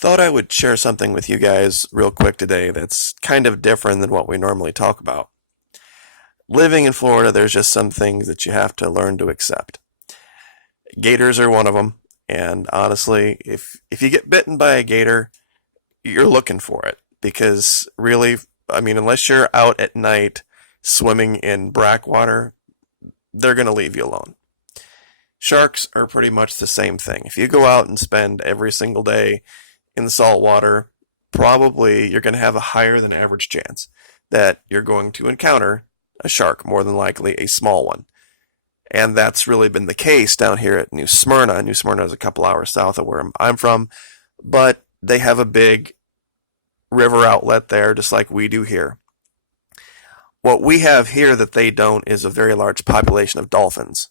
Thought I would share something with you guys real quick today that's kind of different than what we normally talk about. Living in Florida, there's just some things that you have to learn to accept. Gators are one of them, and honestly, if you get bitten by a gator, you're looking for it because really, I mean, unless you're out at night swimming in brackwater, they're going to leave you alone. Sharks are pretty much the same thing. If you go out and spend every single day in the salt water, probably you're going to have a higher than average chance that you're going to encounter a shark, more than likely a small one. And that's really been the case down here at New Smyrna. New Smyrna is a couple hours south of where I'm from, but they have a big river outlet there, just like we do here. What we have here that they don't is a very large population of dolphins.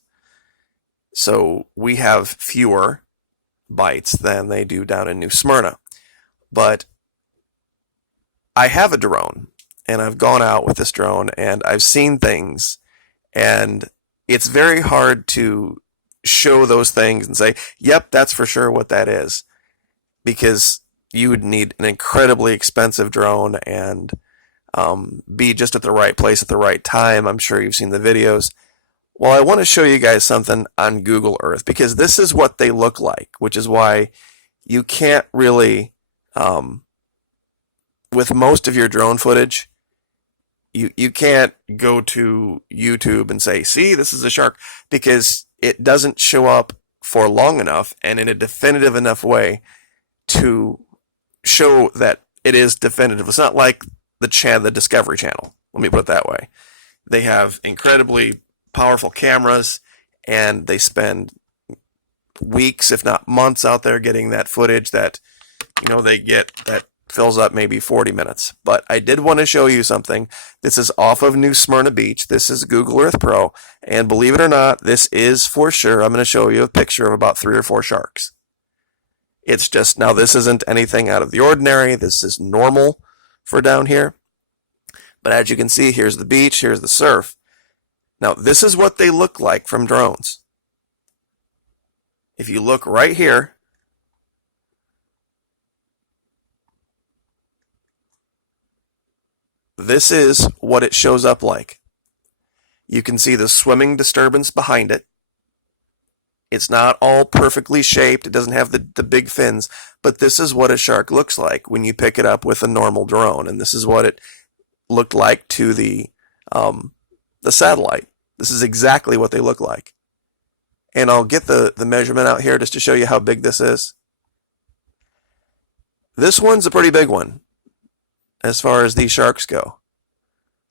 So we have fewer bites than they do down in New Smyrna. But I have a drone, and I've gone out with this drone, and I've seen things, and it's very hard to show those things and say, yep, that's for sure what that is, because you would need an incredibly expensive drone and be just at the right place at the right time. I'm sure you've seen the videos. Well, I want to show you guys something on Google Earth because this is what they look like, which is why you can't really, with most of your drone footage, you can't go to YouTube and say, see, this is a shark, because it doesn't show up for long enough and in a definitive enough way to show that it is definitive. It's not like the Discovery Channel. Let me put it that way. They have incredibly powerful cameras, and they spend weeks, if not months, out there getting that footage that they get that fills up maybe 40 minutes. But I did want to show you something. This is off of New Smyrna Beach. This is Google Earth Pro, and believe it or not, this is for sure. I'm going to show you a picture of about 3 or 4 sharks. It's just, now this isn't anything out of the ordinary. This is normal for down here. But as you can see, here's the beach, here's the surf. Now, this is what they look like from drones. If you look right here, this is what it shows up like. You can see the swimming disturbance behind it. It's not all perfectly shaped. It doesn't have the big fins, but this is what a shark looks like when you pick it up with a normal drone, and this is what it looked like to the satellite. This is exactly what they look like. And I'll get the measurement out here just to show you how big this is. This one's a pretty big one as far as these sharks go.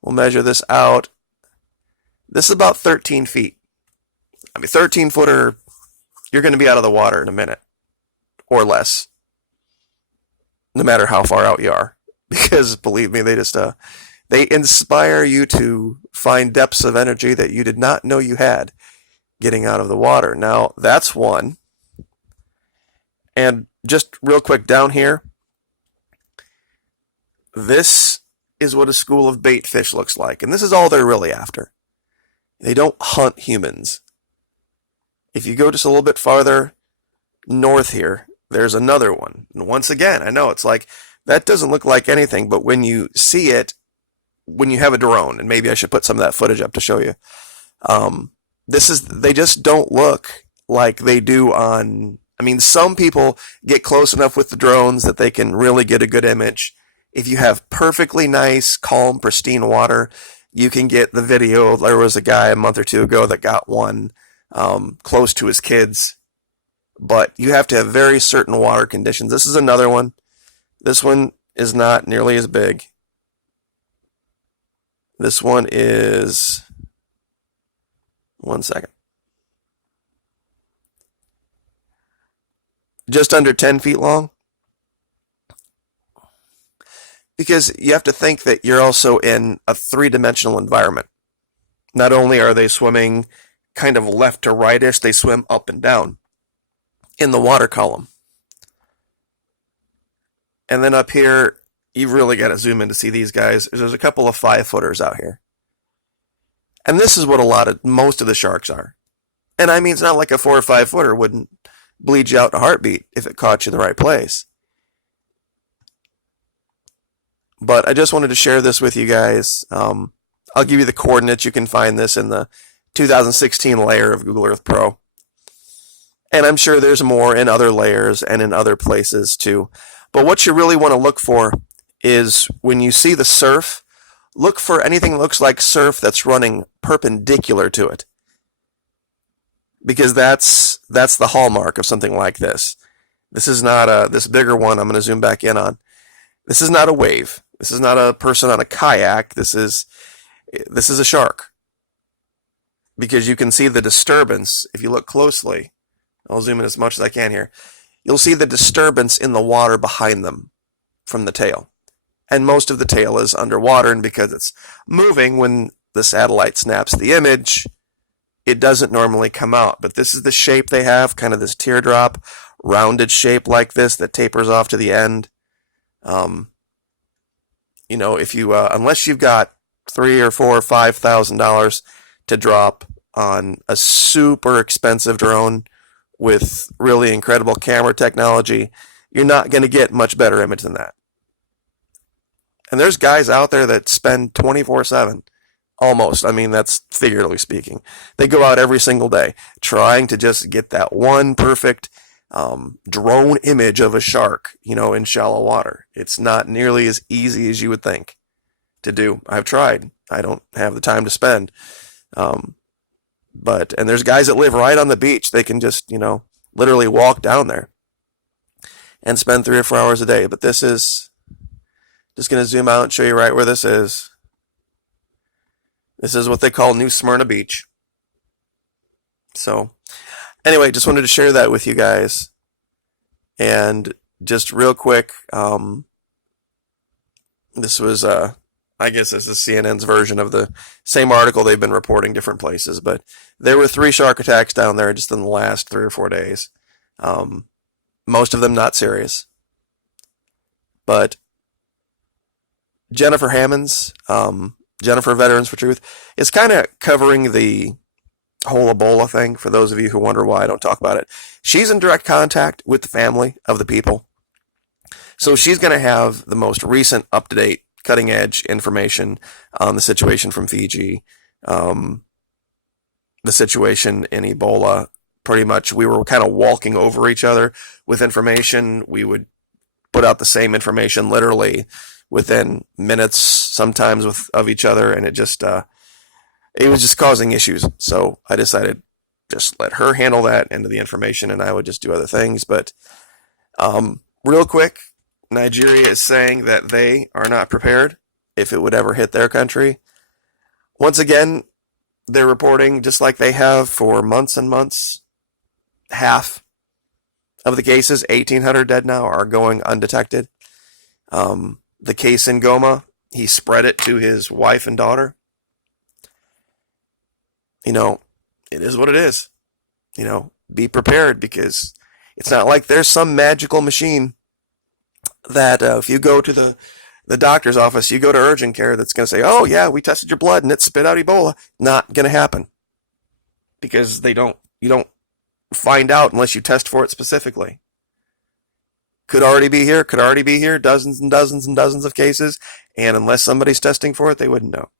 We'll measure this out. This is about 13 feet. I mean, 13-footer, you're going to be out of the water in a minute or less, no matter how far out you are. Because believe me, they inspire you to find depths of energy that you did not know you had getting out of the water. Now, that's one. And just real quick down here, this is what a school of bait fish looks like. And this is all they're really after. They don't hunt humans. If you go just a little bit farther north here, there's another one. And once again, I know it's like, that doesn't look like anything, but when you see it, when you have a drone, and maybe I should put some of that footage up to show you, they just don't look like they do on, I mean, some people get close enough with the drones that they can really get a good image. If you have perfectly nice, calm, pristine water, you can get the video. There was a guy a month or two ago that got one close to his kids, but you have to have very certain water conditions. This is another one. This one is not nearly as big. This one is, one second, just under 10 feet long. Because you have to think that you're also in a 3-dimensional environment. Not only are they swimming kind of left to rightish, they swim up and down in the water column. And then up here, you've really got to zoom in to see these guys. There's a couple of 5-footers out here. And this is what most of the sharks are. And I mean, it's not like a 4 or 5 footer wouldn't bleed you out in a heartbeat if it caught you in the right place. But I just wanted to share this with you guys. I'll give you the coordinates. You can find this in the 2016 layer of Google Earth Pro. And I'm sure there's more in other layers and in other places too. But what you really want to look for is when you see the surf, look for anything that looks like surf that's running perpendicular to it. Because that's the hallmark of something like this. This is not this bigger one I'm going to zoom back in on. This is not a wave. This is not a person on a kayak. This is a shark. Because you can see the disturbance if you look closely. I'll zoom in as much as I can here. You'll see the disturbance in the water behind them from the tail. And most of the tail is underwater, and because it's moving when the satellite snaps the image, it doesn't normally come out. But this is the shape they have, kind of this teardrop, rounded shape like this that tapers off to the end. If you unless you've got $3,000 or $4,000 or $5,000 to drop on a super expensive drone with really incredible camera technology, you're not going to get much better image than that. And there's guys out there that spend 24/7, almost. I mean, that's figuratively speaking. They go out every single day trying to just get that one perfect drone image of a shark, in shallow water. It's not nearly as easy as you would think to do. I've tried. I don't have the time to spend. And there's guys that live right on the beach. They can just, literally walk down there and spend 3 or 4 hours a day. But this is just going to zoom out and show you right where this is. This is what they call New Smyrna Beach. So, anyway, just wanted to share that with you guys. And just real quick, this was, I guess this is CNN's version of the same article they've been reporting different places. But there were 3 shark attacks down there just in the last 3 or 4 days. Most of them not serious. But Jennifer Hammonds, Jennifer Veterans for Truth, is kind of covering the whole Ebola thing, for those of you who wonder why I don't talk about it. She's in direct contact with the family of the people. So she's going to have the most recent, up-to-date, cutting-edge information on the situation from Fiji, the situation in Ebola. Pretty much we were kind of walking over each other with information. We would put out the same information literally within minutes sometimes of each other, and it was just causing issues. So I decided just let her handle that end of the information, and I would just do other things. But real quick, Nigeria is saying that they are not prepared if it would ever hit their country. Once again, they're reporting, just like they have for months and months, half of the cases, 1,800 dead now, are going undetected. The case in Goma, he spread it to his wife and daughter. It is what it is. Be prepared, because it's not like there's some magical machine that if you go to the doctor's office, you go to urgent care, that's going to say, oh yeah, we tested your blood and it spit out Ebola. Not going to happen, because you don't find out unless you test for it specifically. Could already be here, dozens and dozens and dozens of cases, and unless somebody's testing for it, they wouldn't know,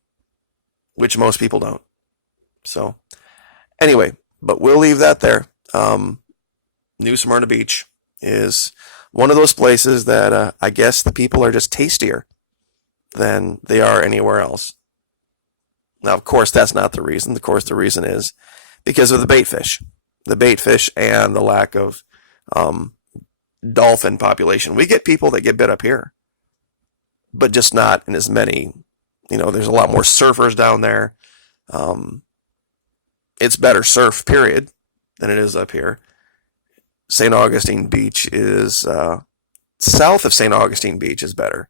which most people don't. So, anyway, but we'll leave that there. New Smyrna Beach is one of those places that I guess the people are just tastier than they are anywhere else. Now, of course, that's not the reason. Of course, the reason is because of the bait fish. The bait fish and the lack of dolphin population. We get people that get bit up here, but just not in as many. There's a lot more surfers down there. It's better surf, period, than it is up here. St. Augustine Beach is, south of St. Augustine Beach is better.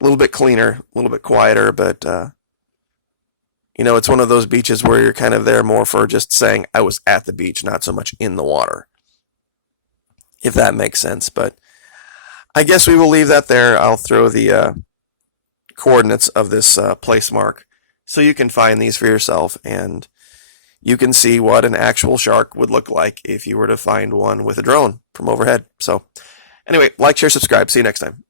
A little bit cleaner, a little bit quieter, but, it's one of those beaches where you're kind of there more for just saying, I was at the beach, not so much in the water. If that makes sense. But I guess we will leave that there. I'll throw the coordinates of this place mark so you can find these for yourself, and you can see what an actual shark would look like if you were to find one with a drone from overhead. So anyway, like, share, subscribe. See you next time.